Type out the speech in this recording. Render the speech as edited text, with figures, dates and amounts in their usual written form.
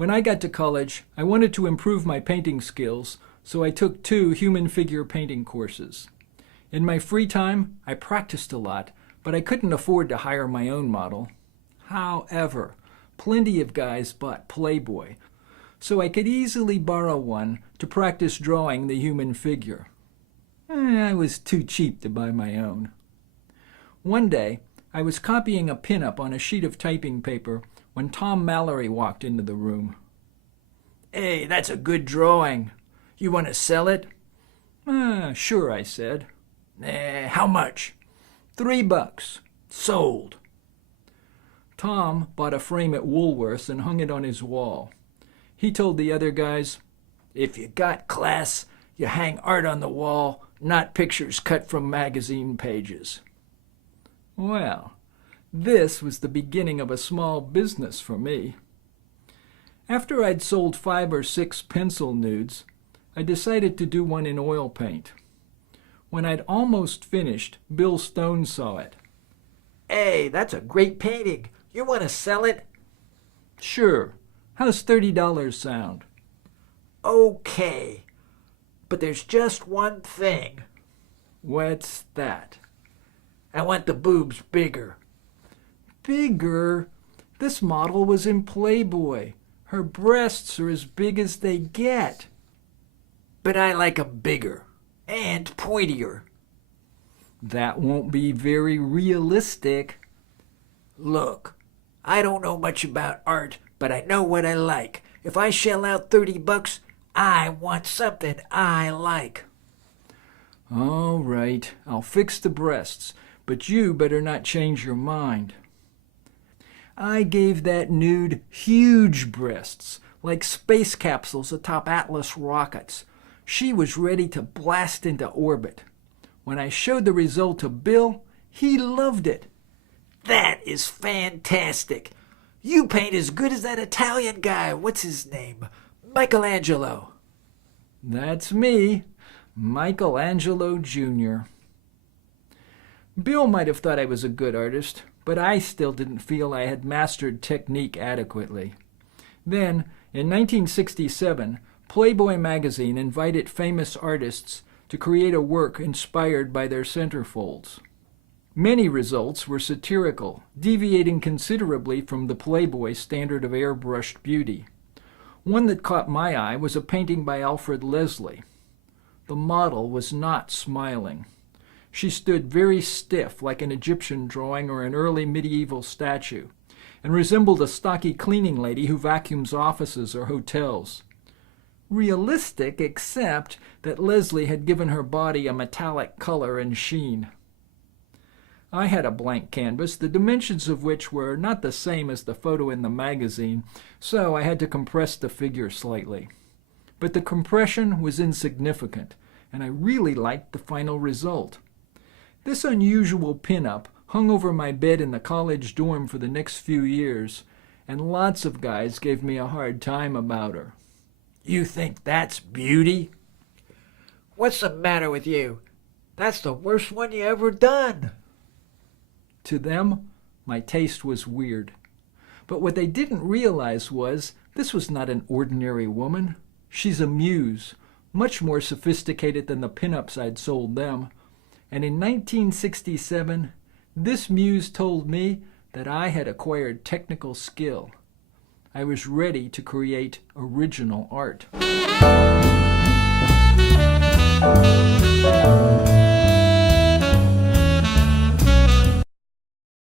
When I got to college, I wanted to improve my painting skills, so I took 2 human figure painting courses. In my free time, I practiced a lot, but I couldn't afford to hire my own model. However, plenty of guys bought Playboy, so I could easily borrow one to practice drawing the human figure. I was too cheap to buy my own. One day, I was copying a pinup on a sheet of typing paper when Tom Mallory walked into the room. "Hey, that's a good drawing. You want to sell it?" Sure, I said. How much?" $3. Sold." Tom bought a frame at Woolworth's and hung it on his wall. He told the other guys, "If you got class, you hang art on the wall, not pictures cut from magazine pages." Well, this was the beginning of a small business for me. After I'd sold 5 or 6 pencil nudes, I decided to do one in oil paint. When I'd almost finished, Bill Stone saw it. "Hey, that's a great painting. You want to sell it?" "Sure. How's $30 sound?" "Okay, but there's just one thing." "What's that?" "I want the boobs bigger." "Bigger? This model was in Playboy. Her breasts are as big as they get." "But I like 'em bigger and pointier." "That won't be very realistic." "Look, I don't know much about art, but I know what I like. If I shell out $30, I want something I like." "All right, I'll fix the breasts, but you better not change your mind." I gave that nude huge breasts, like space capsules atop Atlas rockets. She was ready to blast into orbit. When I showed the result to Bill, he loved it. "That is fantastic. You paint as good as that Italian guy. What's his name? Michelangelo." "That's me, Michelangelo Jr." Bill might have thought I was a good artist, but I still didn't feel I had mastered technique adequately. Then, in 1967, Playboy magazine invited famous artists to create a work inspired by their centerfolds. Many results were satirical, deviating considerably from the Playboy standard of airbrushed beauty. One that caught my eye was a painting by Alfred Leslie. The model was not smiling. She stood very stiff, like an Egyptian drawing or an early medieval statue, and resembled a stocky cleaning lady who vacuums offices or hotels. Realistic, except that Leslie had given her body a metallic color and sheen. I had a blank canvas, the dimensions of which were not the same as the photo in the magazine, so I had to compress the figure slightly. But the compression was insignificant, and I really liked the final result. This unusual pinup hung over my bed in the college dorm for the next few years, and lots of guys gave me a hard time about her. "You think that's beauty? What's the matter with you? That's the worst one you ever done." To them, my taste was weird. But what they didn't realize was this was not an ordinary woman. She's a muse, much more sophisticated than the pinups I'd sold them. And in 1967, this muse told me that I had acquired technical skill. I was ready to create original art.